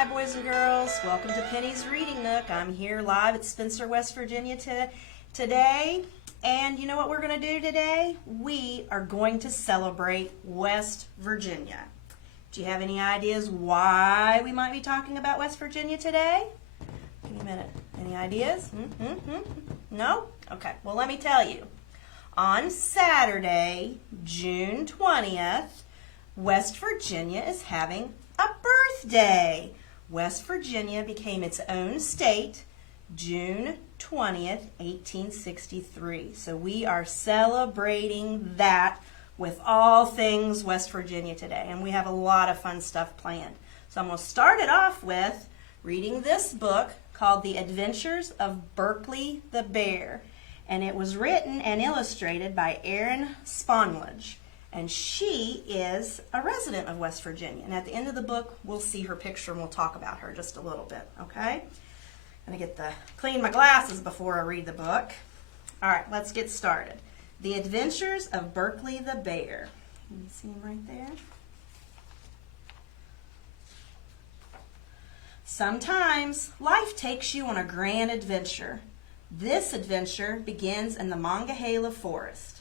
Hi boys and girls, welcome to Penny's Reading Nook. I'm here live at Spencer, West Virginia today. And you know what we're going to do today? We are going to celebrate West Virginia. Do you have any ideas why we might be talking about West Virginia today? Give me a minute. Any ideas? No? Okay, well let me tell you. On Saturday, June 20th, West Virginia is having a birthday. West Virginia became its own state June 20th, 1863. So we are celebrating that with all things West Virginia today. And we have a lot of fun stuff planned. So I'm going to start it off with reading this book called The Adventures of Berkeley the Bear. And it was written and illustrated by Erin Sponlage. And she is a resident of West Virginia. And at the end of the book, we'll see her picture and we'll talk about her just a little bit, okay? I'm going to clean my glasses before I read the book. All right, let's get started. The Adventures of Berkeley the Bear. You see him right there? Sometimes life takes you on a grand adventure. This adventure begins in the Monongahela Forest.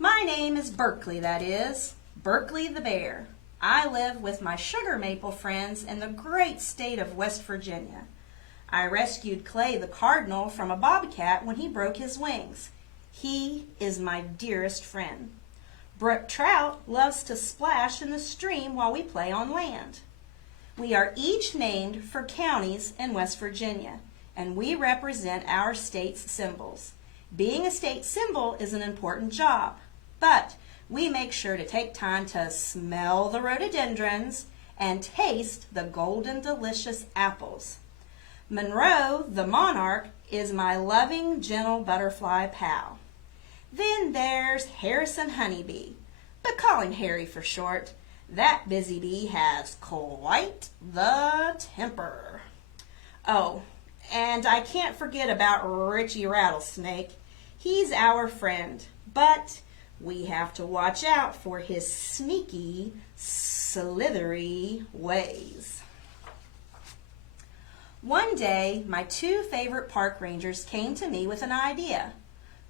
My name is Berkeley, that is, Berkeley the Bear. I live with my sugar maple friends in the great state of West Virginia. I rescued Clay the cardinal from a bobcat when he broke his wings. He is my dearest friend. Brook Trout loves to splash in the stream while we play on land. We are each named for counties in West Virginia, and we represent our state's symbols. Being a state symbol is an important job. But we make sure to take time to smell the rhododendrons and taste the golden delicious apples. Monroe, the monarch, is my loving, gentle butterfly pal. Then there's Harrison Honeybee, but call him Harry for short. That busy bee has quite the temper. Oh, and I can't forget about Richie Rattlesnake. He's our friend, but we have to watch out for his sneaky, slithery ways. One day, my two favorite park rangers came to me with an idea.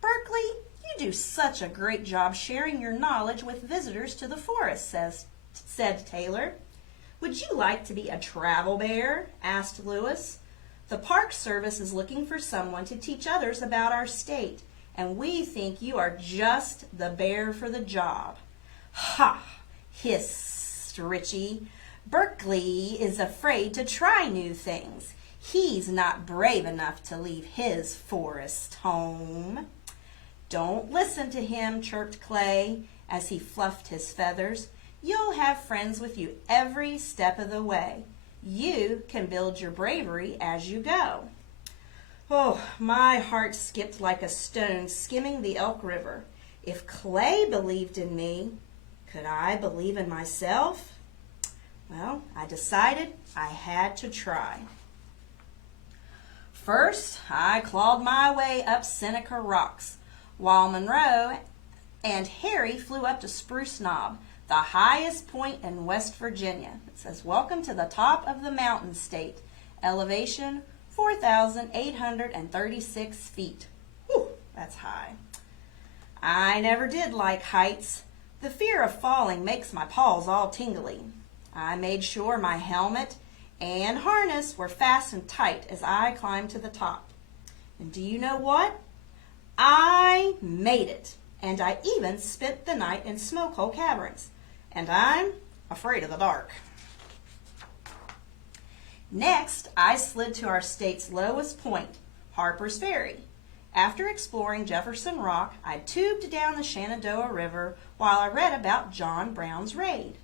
Berkeley, you do such a great job sharing your knowledge with visitors to the forest, said Taylor. Would you like to be a travel bear? Asked Lewis. The Park Service is looking for someone to teach others about our state, and we think you are just the bear for the job. Ha! Hissed Richie. Berkeley is afraid to try new things. He's not brave enough to leave his forest home. Don't listen to him, chirped Clay as he fluffed his feathers. You'll have friends with you every step of the way. You can build your bravery as you go. Oh, my heart skipped like a stone skimming the Elk River. If Clay believed in me, could I believe in myself? Well, I decided I had to try. First, I clawed my way up Seneca Rocks, while Monroe and Harry flew up to Spruce Knob, the highest point in West Virginia. It says, "Welcome to the top of the mountain state. Elevation 4,836 feet. Whew, that's high. I never did like heights. The fear of falling makes my paws all tingly. I made sure my helmet and harness were fastened tight as I climbed to the top. And do you know what? I made it. And I even spent the night in smoke hole caverns. And I'm afraid of the dark. Next, I slid to our state's lowest point, Harpers Ferry. After exploring Jefferson Rock, I tubed down the Shenandoah River while I read about John Brown's raid.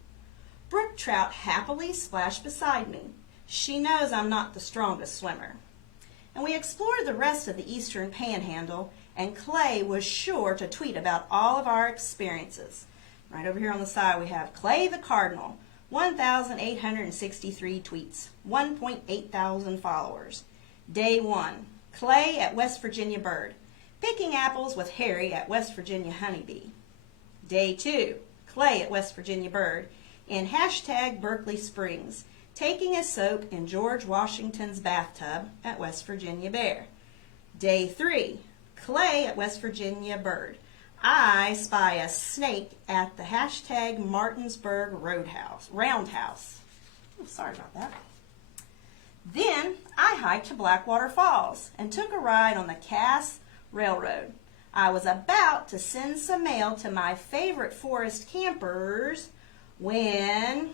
Brook Trout happily splashed beside me. She knows I'm not the strongest swimmer. And we explored the rest of the Eastern Panhandle, and Clay was sure to tweet about all of our experiences. Right over here on the side we have Clay the Cardinal, 1,863 tweets, 1.8 thousand followers. Day 1, Clay at West Virginia Bird, picking apples with Harry at West Virginia Honeybee. Day 2, Clay at West Virginia Bird, in hashtag Berkeley Springs, taking a soak in George Washington's bathtub at West Virginia Bear. Day 3, Clay at West Virginia Bird. I spy a snake at the hashtag Martinsburg Roundhouse. Oh, sorry about that. Then I hiked to Blackwater Falls and took a ride on the Cass Railroad. I was about to send some mail to my favorite forest campers when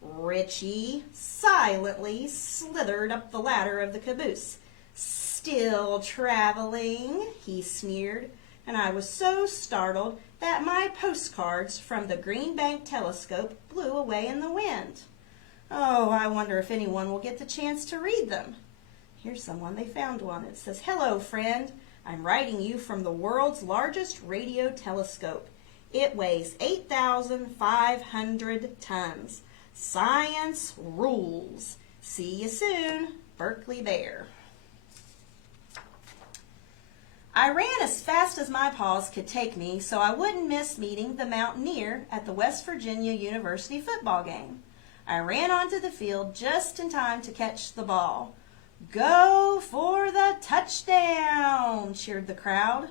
Richie silently slithered up the ladder of the caboose. "Still traveling," he sneered, and I was so startled that my postcards from the Green Bank telescope blew away in the wind. Oh, I wonder if anyone will get the chance to read them. Here's someone, they found one. It says, "Hello, friend. I'm writing you from the world's largest radio telescope. It weighs 8,500 tons. Science rules. See you soon, Berkeley Bear." I ran as fast as my paws could take me so I wouldn't miss meeting the Mountaineer at the West Virginia University football game. I ran onto the field just in time to catch the ball. "Go for the touchdown!" cheered the crowd.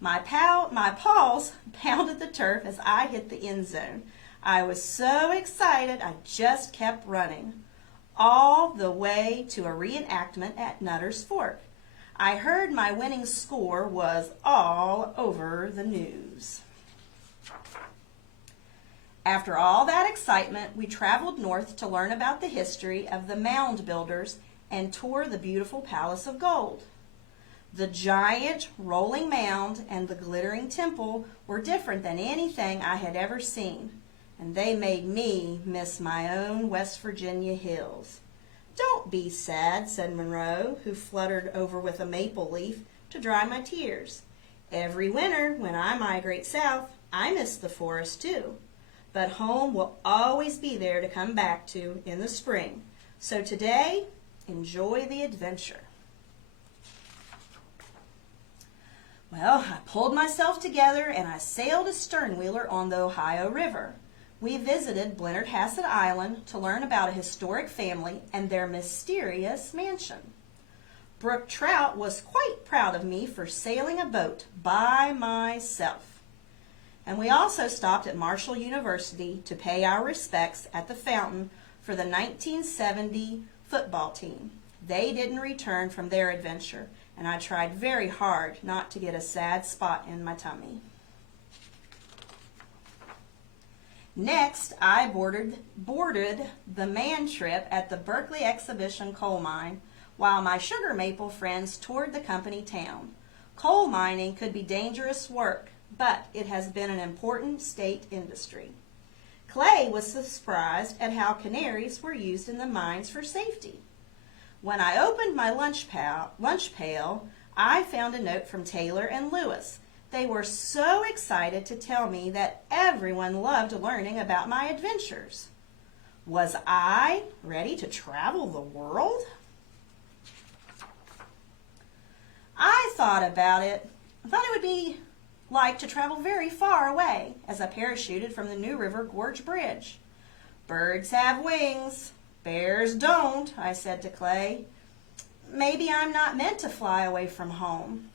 My paws pounded the turf as I hit the end zone. I was so excited I just kept running, all the way to a reenactment at Nutter's Fork. I heard my winning score was all over the news. After all that excitement, we traveled north to learn about the history of the mound builders and tour the beautiful Palace of Gold. The giant rolling mound and the glittering temple were different than anything I had ever seen, and they made me miss my own West Virginia hills. "Don't be sad," said Monroe, who fluttered over with a maple leaf to dry my tears. "Every winter when I migrate south, I miss the forest too. But home will always be there to come back to in the spring. So today, enjoy the adventure." Well, I pulled myself together and I sailed a sternwheeler on the Ohio River. We visited Blennerhassett Island to learn about a historic family and their mysterious mansion. Brook Trout was quite proud of me for sailing a boat by myself. And we also stopped at Marshall University to pay our respects at the fountain for the 1970 football team. They didn't return from their adventure, and I tried very hard not to get a sad spot in my tummy. Next, I boarded the man trip at the Berkeley Exhibition coal mine while my sugar maple friends toured the company town. Coal mining could be dangerous work, but it has been an important state industry. Clay was surprised at how canaries were used in the mines for safety. When I opened my lunch pail, I found a note from Taylor and Lewis. They were so excited to tell me that everyone loved learning about my adventures. Was I ready to travel the world? I thought about it. I thought it would be like to travel very far away as I parachuted from the New River Gorge Bridge. "Birds have wings, bears don't," I said to Clay. "Maybe I'm not meant to fly away from home."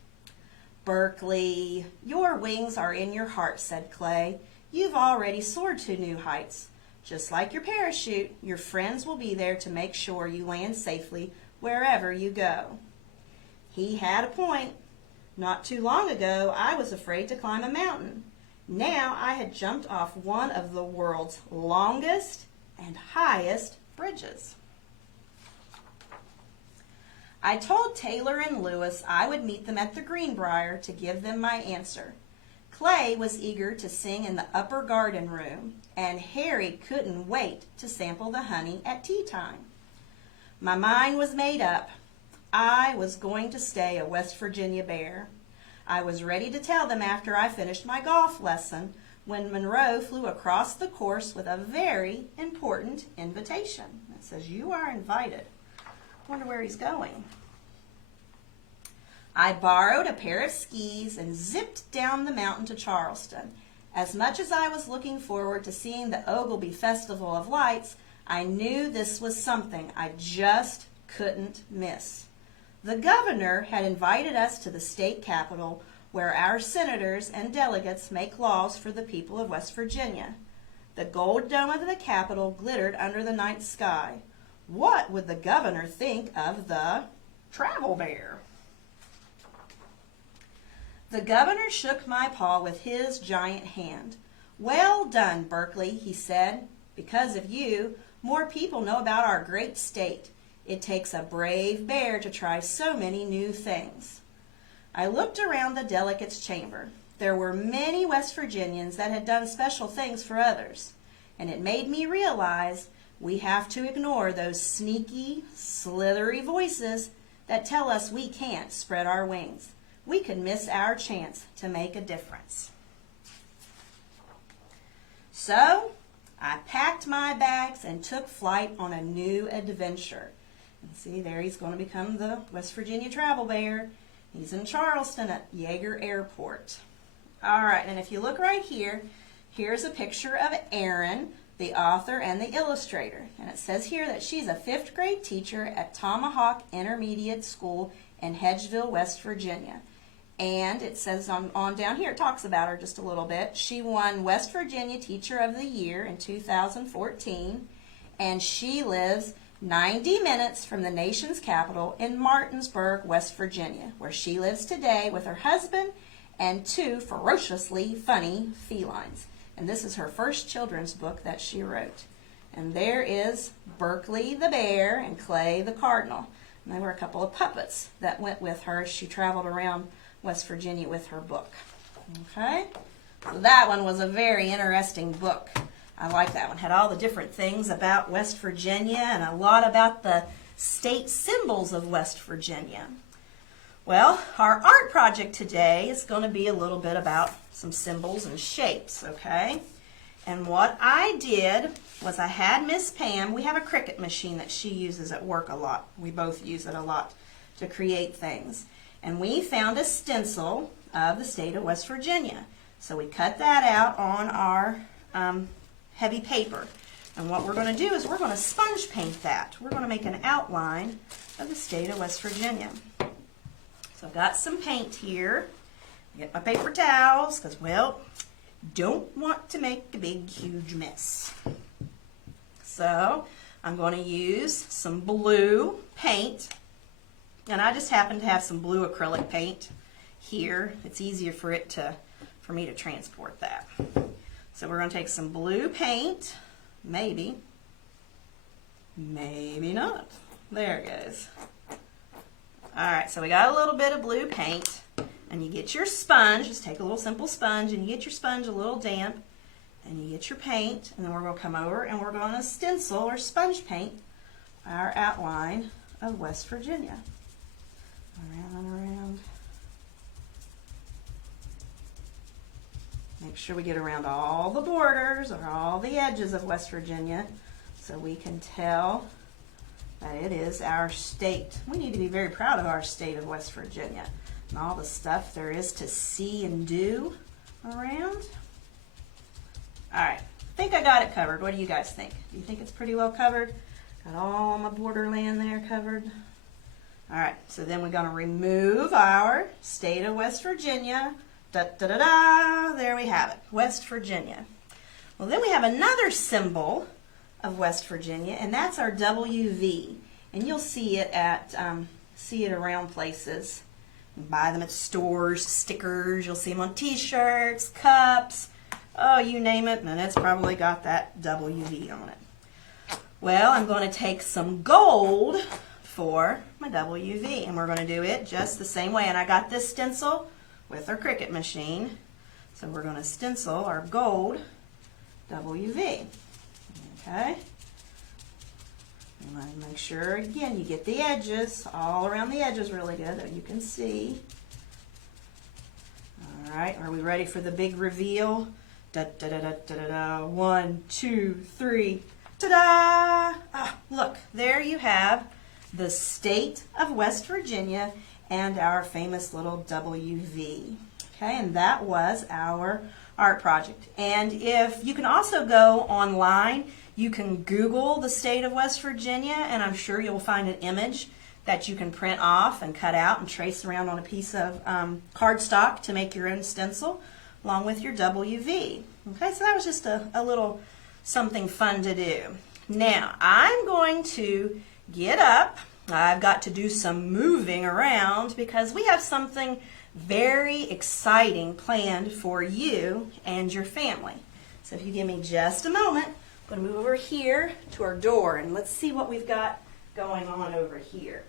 "Berkeley, your wings are in your heart," said Clay. "You've already soared to new heights. Just like your parachute, your friends will be there to make sure you land safely wherever you go." He had a point. Not too long ago, I was afraid to climb a mountain. Now I had jumped off one of the world's longest and highest bridges. I told Taylor and Lewis I would meet them at the Greenbrier to give them my answer. Clay was eager to sing in the upper garden room, and Harry couldn't wait to sample the honey at tea time. My mind was made up. I was going to stay a West Virginia Bear. I was ready to tell them after I finished my golf lesson when Monroe flew across the course with a very important invitation. It says, "You are invited." I wonder where he's going. I borrowed a pair of skis and zipped down the mountain to Charleston. As much as I was looking forward to seeing the Ogilvy Festival of Lights, I knew this was something I just couldn't miss. The governor had invited us to the state capitol where our senators and delegates make laws for the people of West Virginia. The gold dome of the capitol glittered under the night sky. What would the governor think of the travel bear? The governor shook my paw with his giant hand. Well done, Berkeley, he said. Because of you, more people know about our great state. It takes a brave bear to try so many new things. I looked around the delegates' chamber. There were many West Virginians that had done special things for others, and it made me realize we have to ignore those sneaky, slithery voices that tell us we can't spread our wings. We could miss our chance to make a difference. So, I packed my bags and took flight on a new adventure. And see, there he's going to become the West Virginia Travel Bear. He's in Charleston at Yeager Airport. All right, and if you look right here, here's a picture of Erin, the author and the illustrator. And it says here that she's a 5th grade teacher at Tomahawk Intermediate School in Hedgeville, West Virginia. And it says on down here, it talks about her just a little bit. She won West Virginia Teacher of the Year in 2014, and she lives 90 minutes from the nation's capital in Martinsburg, West Virginia, where she lives today with her husband and 2 ferociously funny felines. And this is her first children's book that she wrote. And there is Berkeley the bear and Clay the cardinal. And they were a couple of puppets that went with her as she traveled around West Virginia with her book. Okay, so that one was a very interesting book. I like that one. Had all the different things about West Virginia and a lot about the state symbols of West Virginia. Well, our art project today is going to be a little bit about some symbols and shapes, okay? And what I did was I had Miss Pam, we have a Cricut machine that she uses at work a lot. We both use it a lot to create things. And we found a stencil of the state of West Virginia. So we cut that out on our heavy paper. And what we're going to do is we're going to sponge paint that. We're going to make an outline of the state of West Virginia. So I've got some paint here. Get my paper towels because, well, don't want to make a big, huge mess. So I'm going to use some blue paint. And I just happen to have some blue acrylic paint here. It's easier for me to transport that. So we're going to take some blue paint, maybe not. There it goes. All right, so we got a little bit of blue paint, and you get your sponge. Just take a little simple sponge, and you get your sponge a little damp, and you get your paint, and then we're going to come over and we're going to stencil or sponge paint our outline of West Virginia. Around and around. Make sure we get around all the borders or all the edges of West Virginia so we can tell that it is our state. We need to be very proud of our state of West Virginia and all the stuff there is to see and do around. All right, I think I got it covered. What do you guys think? Do you think it's pretty well covered? Got all my borderland there covered? All right, so then we're going to remove our state of West Virginia. Da-da-da-da, there we have it, West Virginia. Well, then we have another symbol of West Virginia, and that's our WV. And you'll see it around places. You can buy them at stores, stickers, you'll see them on t-shirts, cups, oh, you name it, and it's probably got that WV on it. Well, I'm going to take some gold for my WV, and we're going to do it just the same way. And I got this stencil with our Cricut machine, so we're going to stencil our gold WV. Okay, and make sure again you get the edges all around the edges really good that you can see. All right, are we ready for the big reveal? Da da da da da da da. 1, 2, 3. Ta-da! Ah, look, there you have the state of West Virginia and our famous little WV. Okay, and that was our art project. And if you can also go online, you can Google the state of West Virginia, and I'm sure you'll find an image that you can print off and cut out and trace around on a piece of cardstock to make your own stencil, along with your WV. Okay, so that was just a little something fun to do. Now, I'm going to get up. I've got to do some moving around because we have something very exciting planned for you and your family. So if you give me just a moment, I'm going to move over here to our door and let's see what we've got going on over here.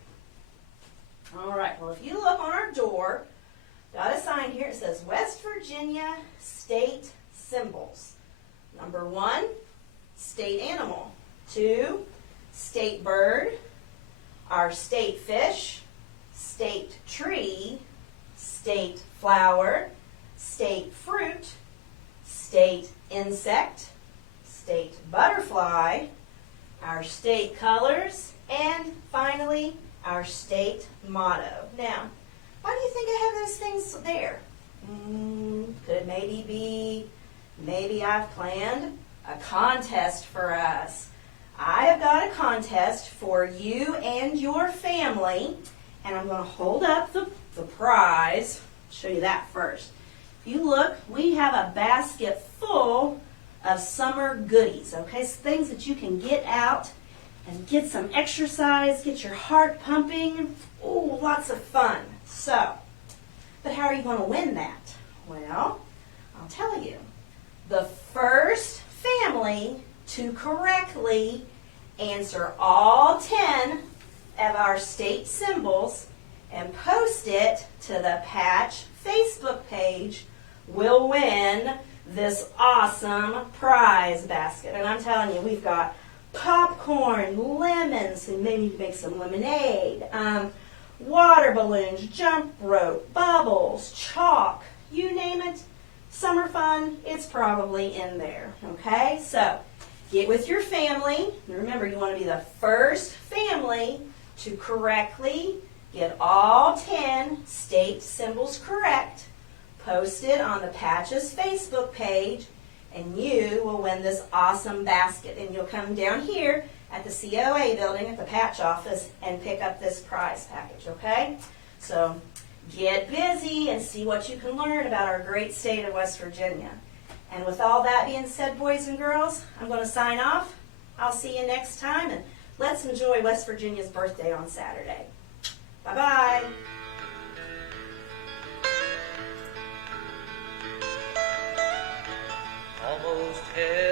All right, well, if you look on our door, got a sign here. It says West Virginia State Symbols. Number 1, state animal. 2, state bird. Our state fish, state tree, state flower, state fruit, state insect, state butterfly, our state colors, and finally, our state motto. Now, why do you think I have those things there? Could maybe I've planned a contest for us. I have got a contest for you and your family, and I'm going to hold up the prize. Show you that first. If you look, we have a basket full of summer goodies, okay? So things that you can get out and get some exercise, get your heart pumping. Ooh, lots of fun. So, but how are you going to win that? Well, I'll tell you. The first family to correctly answer all 10 of our state symbols and post it to the Patch Facebook page will win this awesome prize basket. And I'm telling you, we've got popcorn, lemons, and maybe you can make some lemonade, water balloons, jump rope, bubbles, chalk, you name it. Summer fun, it's probably in there, okay? So, get with your family. Remember, you want to be the first family to correctly get all 10 state symbols correct, post it on the Patches Facebook page, and you will win this awesome basket. And you'll come down here at the COA building at the Patch office and pick up this prize package, okay? So, get busy and see what you can learn about our great state of West Virginia. And with all that being said, boys and girls, I'm going to sign off. I'll see you next time, and let's enjoy West Virginia's birthday on Saturday. Bye-bye. Almost head